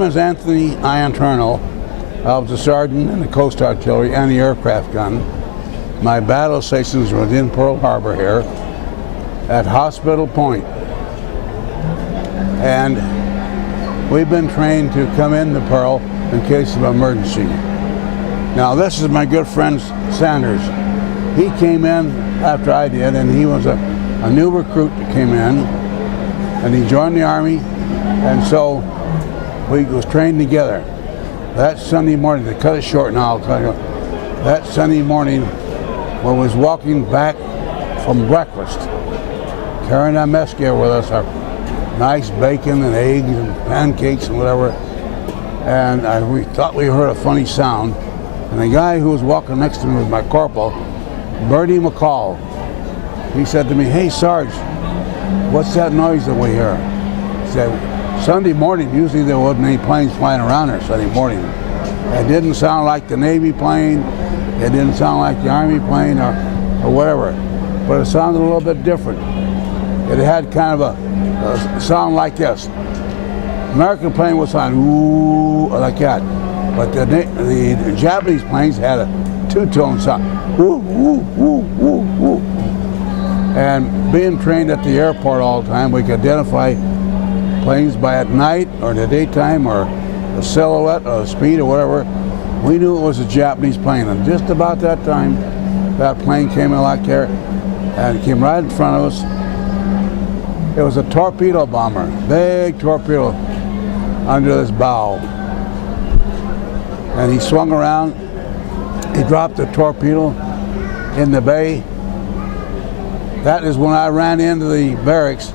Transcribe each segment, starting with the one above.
My name is Anthony Ianturno. I was a sergeant in the Coast Artillery and the aircraft gun. My battle stations were in Pearl Harbor here at Hospital Point. And we've been trained to come into Pearl in case of emergency. Now this is my good friend Sanders. He came in after I did, and he was a new recruit that came in, and he joined the Army, and so we was trained together. That Sunday morning, to cut it short now, I'll tell you, that Sunday morning when we was walking back from breakfast, carrying our mess gear with us, our nice bacon and eggs and pancakes and whatever, and we thought we heard a funny sound, and the guy who was walking next to me was my corporal, Bertie McCall. He said to me, "Hey Sarge, what's that noise that we hear?" He said, "Sunday morning, usually there wasn't any planes flying around there Sunday morning. It didn't sound like the Navy plane, it didn't sound like the Army plane or whatever, but it sounded a little bit different. It had kind of a sound like this. American plane would sound ooh like that, but the Japanese planes had a two-tone sound, woo, woo, woo, woo, woo." And being trained at the airport all the time, we could identify planes by at night or the daytime or the silhouette or the speed or whatever. We knew it was a Japanese plane, and just about that time, that plane came in like there, and it came right in front of us. It was a torpedo bomber, big torpedo under this bow. And he swung around, he dropped the torpedo in the bay. That is when I ran into the barracks,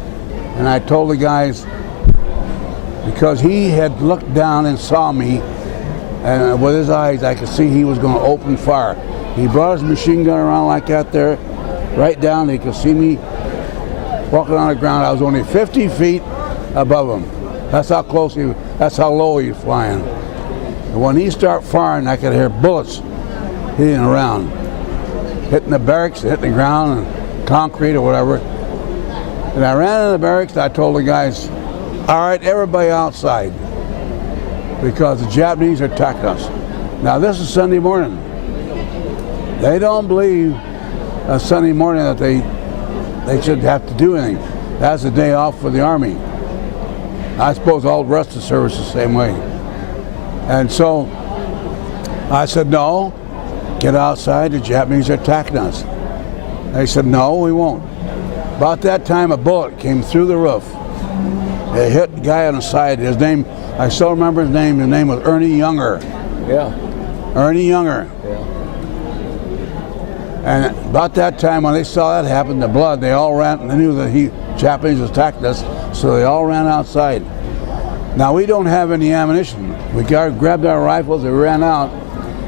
and I told the guys, because he had looked down and saw me, and with his eyes I could see he was going to open fire. He brought his machine gun around like that there, right down. He could see me walking on the ground. I was only 50 feet above him. That's how close that's how low he was flying. And when he started firing, I could hear bullets hitting around, hitting the barracks, hitting the ground and concrete or whatever. And I ran into the barracks. I told the guys, "All right, everybody outside, because the Japanese are attacking us." Now this is Sunday morning. They don't believe on Sunday morning that they should have to do anything. That's a day off for the Army. I suppose all the rest of the service is the same way. And so I said, "No, get outside, the Japanese are attacking us." They said, "No, we won't." About that time, a bullet came through the roof. It hit the guy on the side. His name, I still remember his name. His name was Ernie Younger. Yeah. Ernie Younger. Yeah. And about that time, when they saw that happen, the blood, they all ran, and they knew that Japanese attacked us, so they all ran outside. Now, we don't have any ammunition. We grabbed our rifles, we ran out.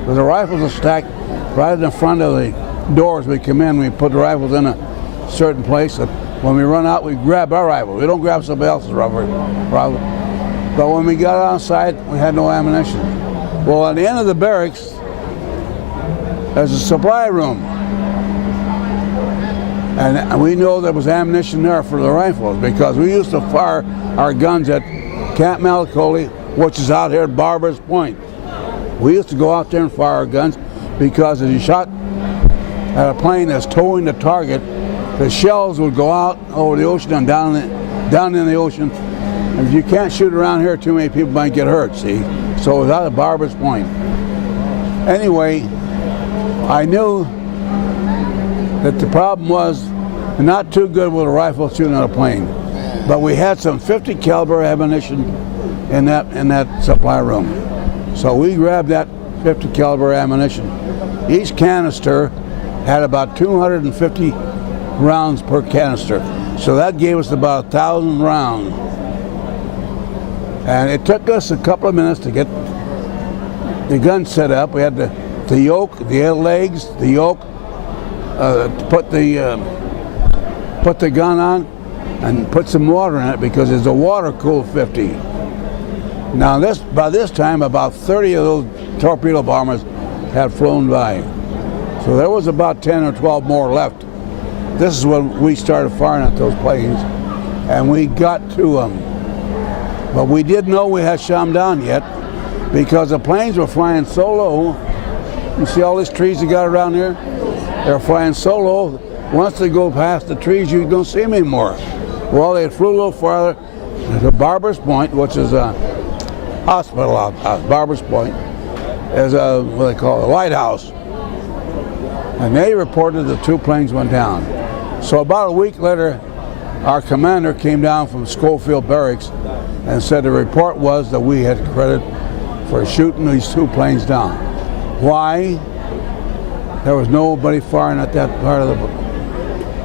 But the rifles are stacked right in the front of the doors. We come in, we put the rifles in a certain place. And when we run out, we grab our rifle. We don't grab somebody else's rifle. But when we got outside, we had no ammunition. Well, at the end of the barracks, there's a supply room. And we know there was ammunition there for the rifles, because we used to fire our guns at Camp Malacoli, which is out here at Barbers Point. We used to go out there and fire our guns, because if you shot at a plane that's towing the target, the shells would go out over the ocean and down in the ocean. And if you can't shoot around here, too many people might get hurt, see? So it was out at Barbers Point. Anyway, I knew that the problem was not too good with a rifle shooting at a plane. But we had some 50 caliber ammunition in that supply room. So we grabbed that 50 caliber ammunition. Each canister had about 250 rounds per canister. So that gave us about 1,000 rounds. And it took us a couple of minutes to get the gun set up. We had the yoke, the legs, the yoke, put the gun on and put some water in it, because it's a water-cooled 50. Now by this time, about 30 of those torpedo bombers had flown by. So there was about 10 or 12 more left. This is when we started firing at those planes, and we got to them. But we didn't know we had shot them down yet because the planes were flying so low. You see all these trees you got around here? They're flying so low. Once they go past the trees, you don't see them anymore. Well, they flew a little farther to Barber's Point, which is a hospital out. Barber's Point is a, what they call a lighthouse. And they reported the 2 planes went down. So about a week later, our commander came down from Schofield Barracks and said the report was that we had credit for shooting these 2 planes down. Why? There was nobody firing at that part of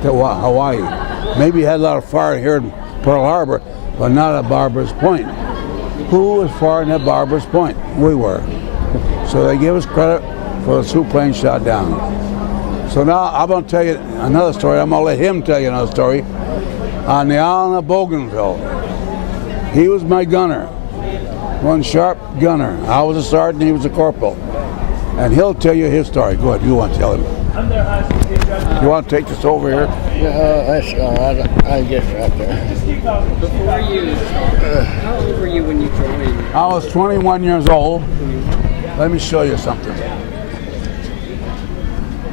Hawaii. Maybe you had a lot of fire here in Pearl Harbor, but not at Barber's Point. Who was firing at Barber's Point? We were. So they give us credit for the 2 planes shot down. So now I'm going to tell you another story. I'm going to let him tell you another story. On the island of Bougainville, he was my gunner, one sharp gunner. I was a sergeant, he was a corporal. And he'll tell you his story. Go ahead, you want to tell him. You want to take this over here? That's all right. I guess right there. Before you, how old were you when you joined? I was 21 years old. Let me show you something.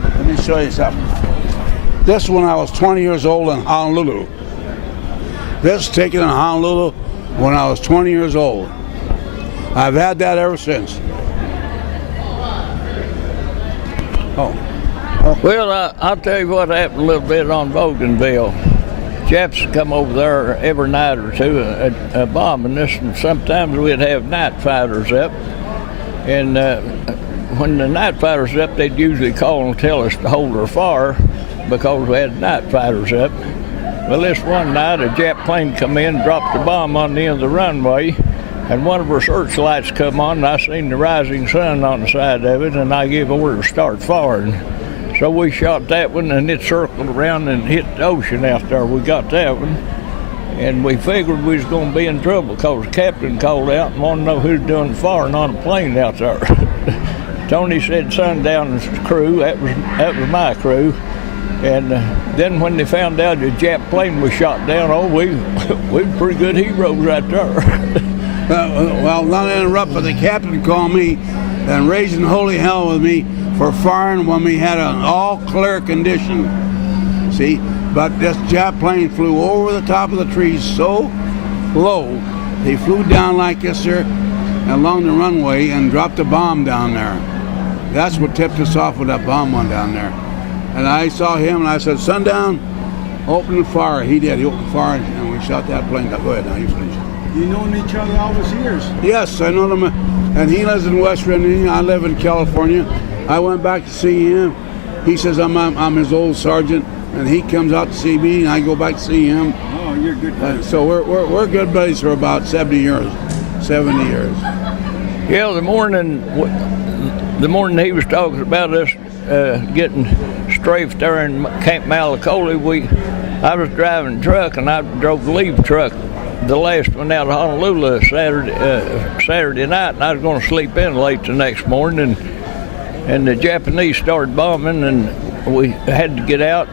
Let me show you something. This one I was 20 years old in Honolulu. This taken in Honolulu when I was 20 years old. I've had that ever since. Oh. Well, I'll tell you what happened a little bit on Bougainville. Japs come over there every night or two bombing us, and sometimes we'd have night fighters up. And when the night fighters up, they'd usually call and tell us to hold our fire because we had night fighters up. Well, this one night, a Jap plane come in, dropped a bomb on the end of the runway, and one of our searchlights come on, and I seen the rising sun on the side of it, and I gave order to start firing. So we shot that one, and it circled around and hit the ocean after we got that one. And we figured we was going to be in trouble because the captain called out and wanted to know who's doing the firing on a plane out there. Tony said Sundown's crew, that was my crew. And then when they found out the Jap plane was shot down, oh, we were pretty good heroes right there. Well, not to interrupt, but the captain called me and raising holy hell with me for firing when we had an all-clear condition. See, but this Jap plane flew over the top of the trees so low, they flew down like this here along the runway and dropped a bomb down there. That's what tipped us off with that bomb one down there. And I saw him and I said, Sundown, open the fire. He did. He opened fire and we shot that plane. Go ahead now, you finish. You known each other all those years? Yes, I know them. And he lives in West Virginia. I live in California. I went back to see him. He says I'm his old sergeant, and he comes out to see me, and I go back to see him. Oh, you're good buddies. So we're good buddies for about 70 years. 70 years. Yeah, the morning he was talking about us getting strafed there in Camp Malakoli, I was driving a truck, and I drove the leave truck, the last one out of Honolulu Saturday night, and I was going to sleep in late the next morning, and the Japanese started bombing, and we had to get out.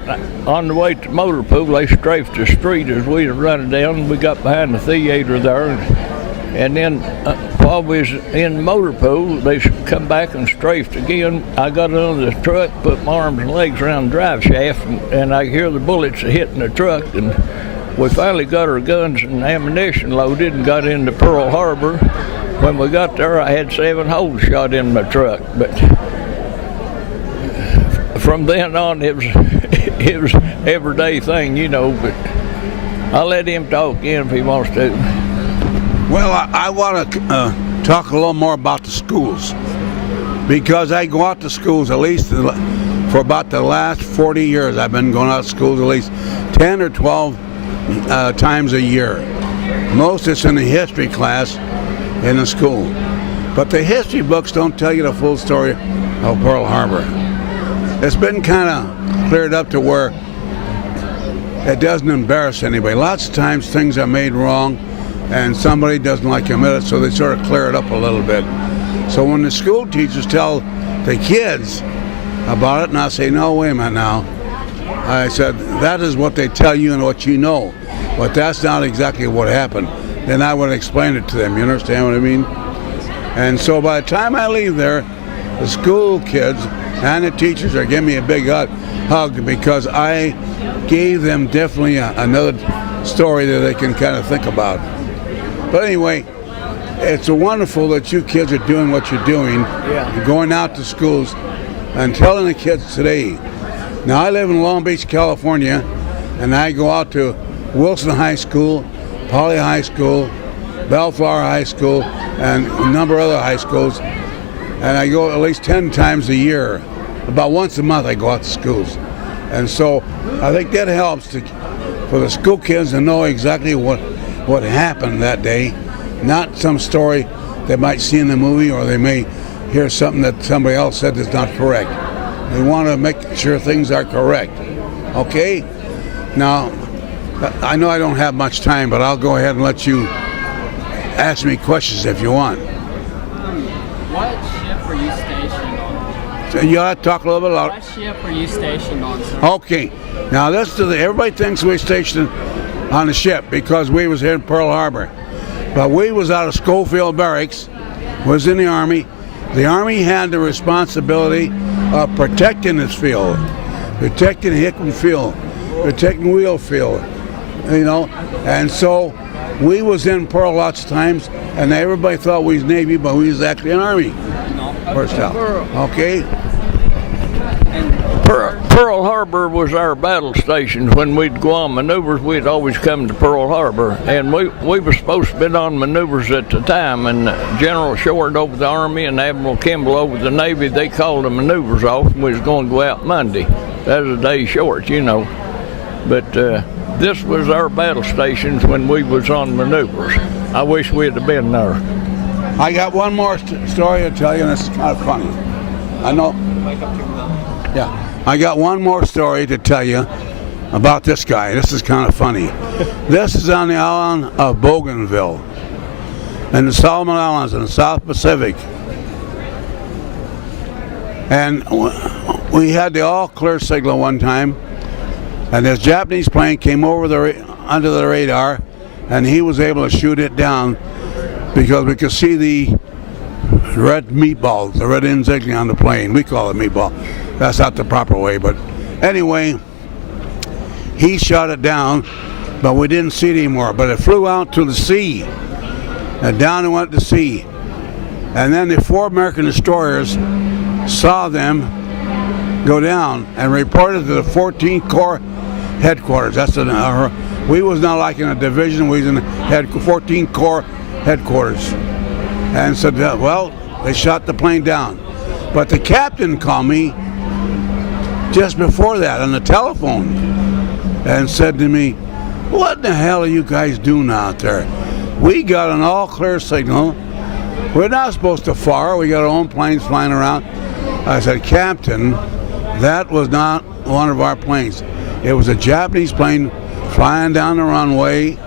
On the way to Motor Pool, they strafed the street as we were running down. We got behind the theater there, and then while we was in Motor Pool, they come back and strafed again. I got under the truck, put my arms and legs around the drive shaft, and I could hear the bullets hitting the truck, and we finally got our guns and ammunition loaded and got into Pearl Harbor. When we got there, I had 7 holes shot in my truck, but from then on, it was everyday thing, you know, but I'll let him talk again if he wants to. Well, I want to talk a little more about the schools, because I go out to schools at least for about the last 40 years. I've been going out to schools at least 10 or 12 times a year. Most it's in the history class in the school. But the history books don't tell you the full story of Pearl Harbor. It's been kind of cleared up to where it doesn't embarrass anybody. Lots of times things are made wrong and somebody doesn't like to admit it, so they sort of clear it up a little bit. So when the school teachers tell the kids about it, and I say, no, wait a minute now. I said, that is what they tell you and what you know, but that's not exactly what happened. then I would explain it to them. You understand what I mean? And so by the time I leave there, the school kids and the teachers are giving me a big hug because I gave them definitely another story that they can kind of think about. But anyway, it's wonderful that you kids are doing what you're doing, going out to schools and telling the kids today. Now, I live in Long Beach, California, and I go out to Wilson High School, Poly High School, Bellflower High School, and a number of other high schools. And I go at least 10 times a year. About once a month I go out to schools. And so I think that helps for the school kids to know exactly what happened that day, not some story they might see in the movie, or they may hear something that somebody else said that's not correct. They want to make sure things are correct. Okay? Now, I know I don't have much time, but I'll go ahead and let you ask me questions if you want. What ship were you stationed on? So you ought to talk a little bit louder. What ship were you stationed on, sir? Okay. Now, everybody thinks we stationed on the ship because we was here in Pearl Harbor. But we was out of Schofield Barracks, was in the Army. The Army had the responsibility of protecting this field, protecting Hickman Field, protecting Wheel Field, and so we was in Pearl lots of times, and everybody thought we was Navy, but we was actually an Army. First out. Okay? Pearl Harbor was our battle station. When we'd go on maneuvers, we'd always come to Pearl Harbor. And we were supposed to be on maneuvers at the time. And General Short over the Army and Admiral Kimball over the Navy, they called the maneuvers off, and we was going to go out Monday. That was a day short, But this was our battle stations when we was on maneuvers. I wish we'd have been there. I got one more story to tell you, and this is kind of funny. I know. Yeah. I got one more story to tell you about this guy. This is kind of funny. This is on the island of Bougainville in the Solomon Islands in the South Pacific. And we had the all clear signal one time, and this Japanese plane came over under the radar, and he was able to shoot it down because we could see the red meatball, the red insignia on the plane. We call it meatball. That's not the proper way, but anyway, he shot it down, but we didn't see it anymore. But it flew out to the sea, and down it went to sea. And then the 4 American destroyers saw them go down and reported to the 14th Corps headquarters. We was not like in a division, we was in the 14th Corps headquarters. And said, well, they shot the plane down. But the captain called me just before that on the telephone and said to me, what the hell are you guys doing out there? We got an all clear signal. We're not supposed to fire. We got our own planes flying around. I said, Captain, that was not one of our planes. It was a Japanese plane flying down the runway.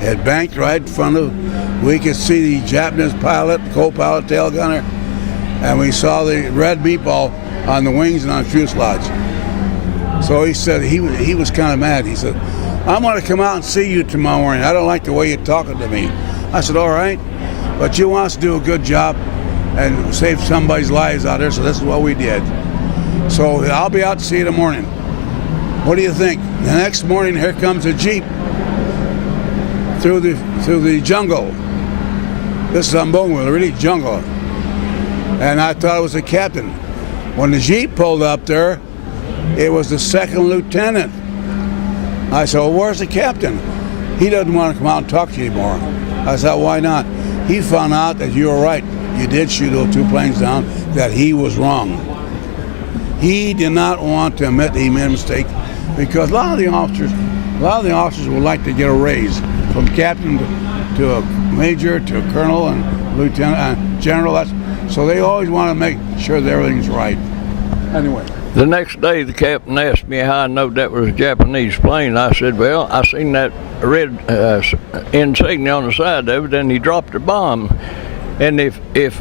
It banked right in front of, we could see the Japanese pilot, co-pilot, tail gunner, and we saw the red meatball on the wings and on the fuselage. So he said, he was kind of mad. He said, I'm going to come out and see you tomorrow morning. I don't like the way you're talking to me. I said, all right, but you want us to do a good job and save somebody's lives out there, so this is what we did. So I'll be out to see you in the morning. What do you think? The next morning, here comes a Jeep through the jungle. This is on Bougainville, really jungle. And I thought it was the captain. When the Jeep pulled up there, it was the second lieutenant. I said, well, where's the captain? He doesn't want to come out and talk to you anymore. I said, why not? He found out that you were right. You did shoot those 2 planes down, that he was wrong. He did not want to admit that he made a mistake because a lot of the officers would like to get a raise from captain to a major to a colonel and lieutenant and general. So they always want to make sure that everything's right. Anyway. The next day, the captain asked me how I know that was a Japanese plane. I said, well, I seen that red insignia on the side of it, and he dropped a bomb. And if it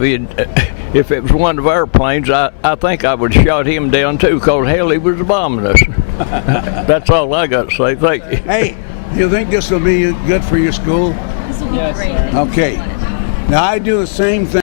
was one of our planes, I think I would have shot him down too, because hell, he was bombing us. That's all I got to say. Thank you. Hey, you think this will be good for your school? This will be Yes, great. sir. Okay. Now I do the same thing.